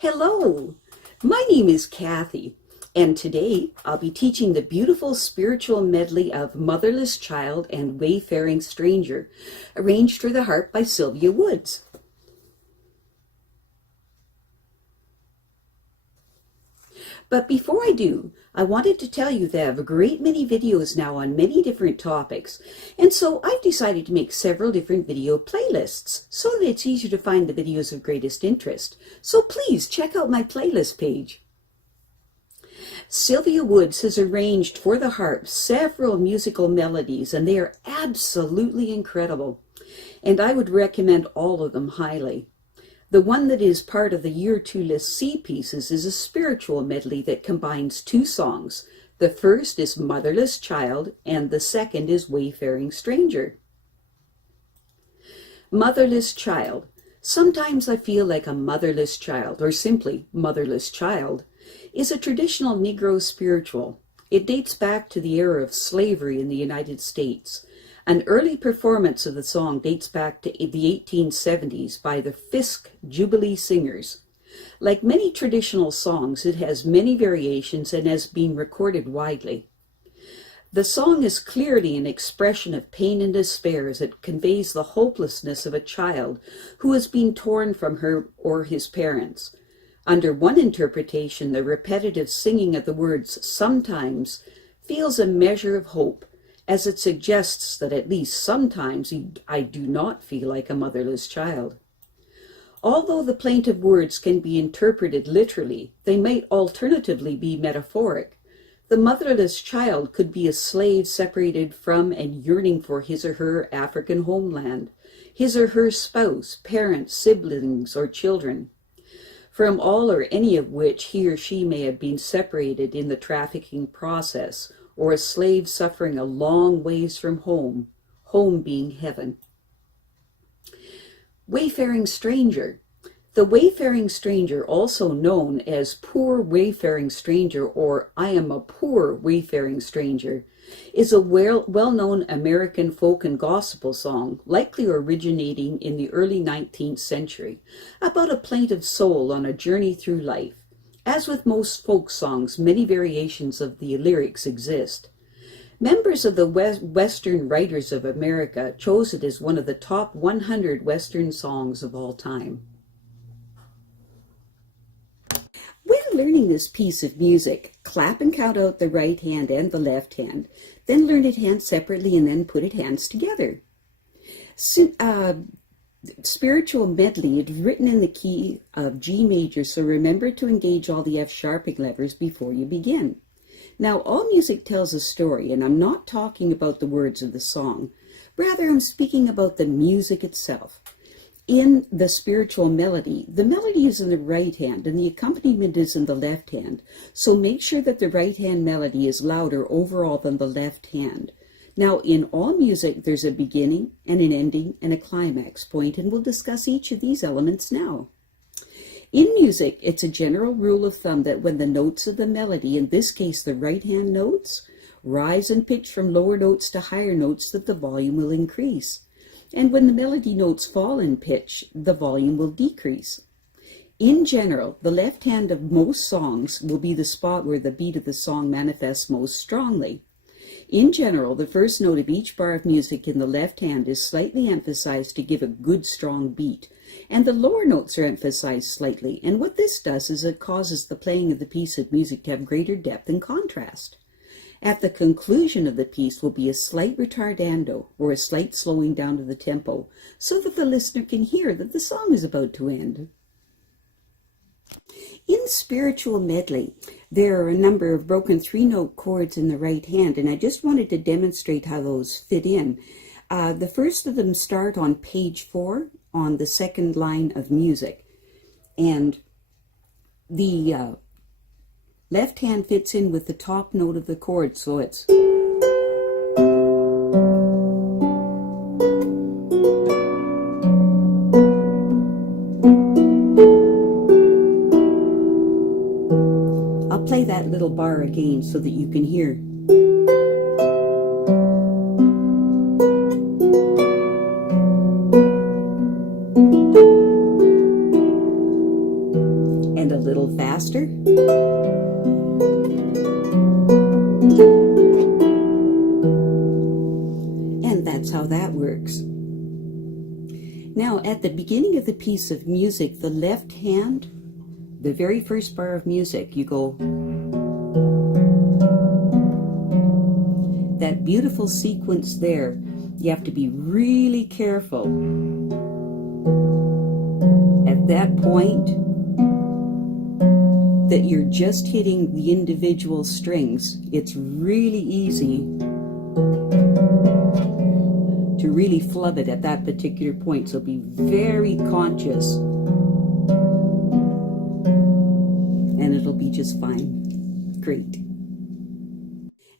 Hello, my name is Kathy, and today I'll be teaching the beautiful spiritual medley of Motherless Child and Wayfaring Stranger, arranged for the harp by Sylvia Woods. But before I do, I wanted to tell you that I have a great many videos now on many different topics, and so I've decided to make several different video playlists so that it's easier to find the videos of greatest interest. So please check out my playlist page. Sylvia Woods has arranged for the harp several musical melodies, and they are absolutely incredible, and I would recommend all of them highly. The one that is part of the Year 2 List C pieces is a spiritual medley that combines two songs. The first is Motherless Child, and the second is Wayfaring Stranger. Motherless Child. Sometimes I feel like a motherless child, or simply Motherless Child, is a traditional Negro spiritual. It dates back to the era of slavery in the United States. An early performance of the song dates back to the 1870s by the Fisk Jubilee Singers. Like many traditional songs, it has many variations and has been recorded widely. The song is clearly an expression of pain and despair as it conveys the hopelessness of a child who has been torn from her or his parents. Under one interpretation, the repetitive singing of the words "sometimes" feels a measure of hope, as it suggests that at least sometimes I do not feel like a motherless child. Although the plaintive words can be interpreted literally, they might alternatively be metaphoric. The motherless child could be a slave separated from and yearning for his or her African homeland, his or her spouse, parents, siblings, or children, from all or any of which he or she may have been separated in the trafficking process, or a slave suffering a long ways from home, home being heaven. Wayfaring Stranger. The Wayfaring Stranger, also known as Poor Wayfaring Stranger or I Am a Poor Wayfaring Stranger, is a well-known American folk and gospel song, likely originating in the early 19th century, about a plaintive soul on a journey through life. As with most folk songs, many variations of the lyrics exist. Members of the Western Writers of America chose it as one of the top 100 Western songs of all time. When learning this piece of music, clap and count out the right hand and the left hand, then learn it hands separately and then put it hands together. Spiritual medley is written in the key of G major, so remember to engage all the F sharping levers before you begin. Now, all music tells a story, and I'm not talking about the words of the song. Rather, I'm speaking about the music itself. In the spiritual melody, the melody is in the right hand and the accompaniment is in the left hand, so make sure that the right hand melody is louder overall than the left hand. Now, in all music, there's a beginning and an ending and a climax point, and we'll discuss each of these elements now. In music, it's a general rule of thumb that when the notes of the melody, in this case the right-hand notes, rise in pitch from lower notes to higher notes, that the volume will increase. And when the melody notes fall in pitch, the volume will decrease. In general, the left hand of most songs will be the spot where the beat of the song manifests most strongly. In general, the first note of each bar of music in the left hand is slightly emphasized to give a good strong beat, and the lower notes are emphasized slightly, and what this does is it causes the playing of the piece of music to have greater depth and contrast. At the conclusion of the piece will be a slight retardando, or a slight slowing down of the tempo, so that the listener can hear that the song is about to end. In spiritual medley, there are a number of broken three-note chords in the right hand, and I just wanted to demonstrate how those fit in. The first of them start on page 4 on the second line of music, and the left hand fits in with the top note of the chord, so it's I'll play that little bar again so that you can hear. And a how that works. Now, at the beginning of the piece of music, the left hand, the very first bar of music, you go, that beautiful sequence there, you have to be really careful. At that point, that you're just hitting the individual strings. It's really easy to really flub it at that particular point, so be very conscious and it'll be just fine. Great.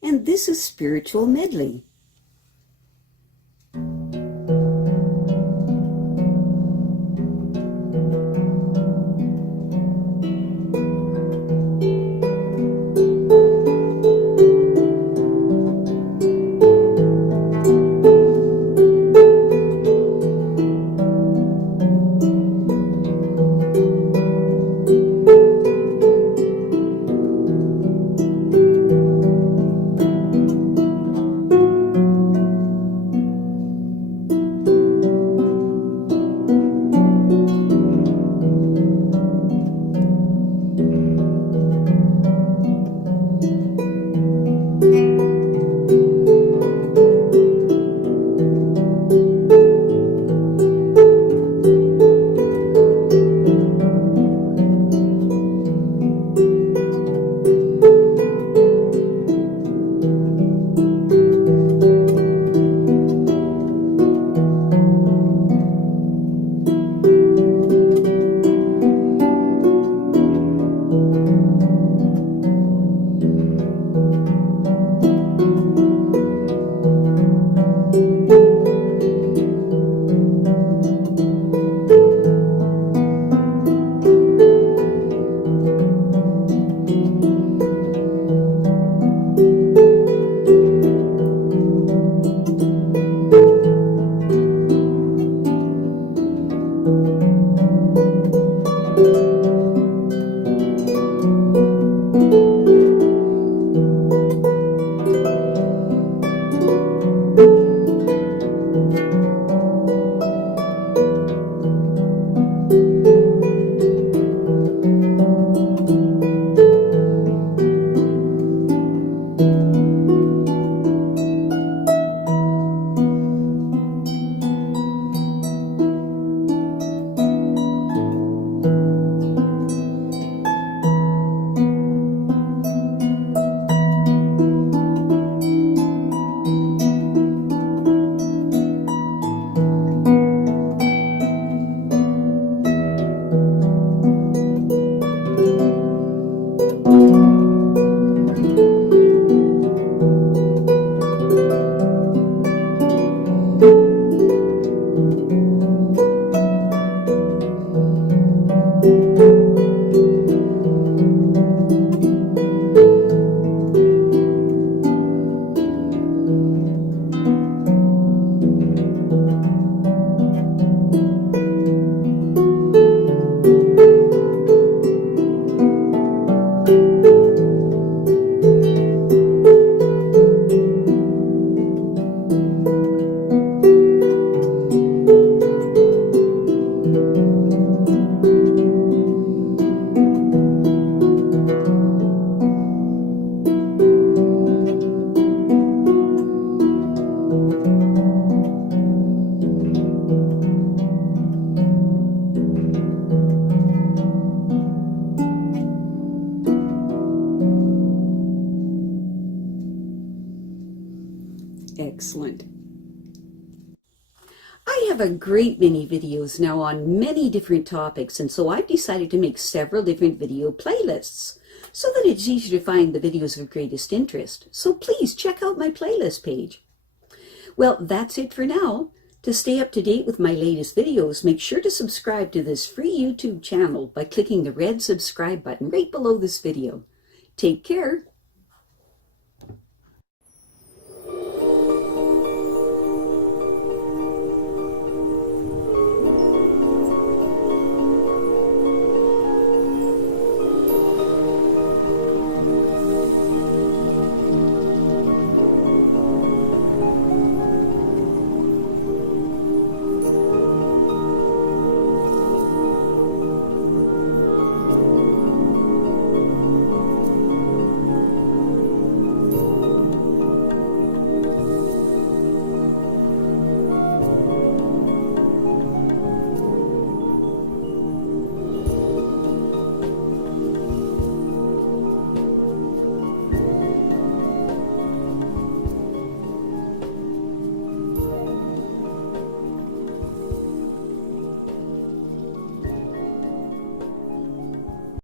And this is Spiritual Medley. Excellent. I have a great many videos now on many different topics, and so I've decided to make several different video playlists so that it's easier to find the videos of greatest interest. So please check out my playlist page. Well, that's it for now. To stay up to date with my latest videos, make sure to subscribe to this free YouTube channel by clicking the red subscribe button right below this video. Take care.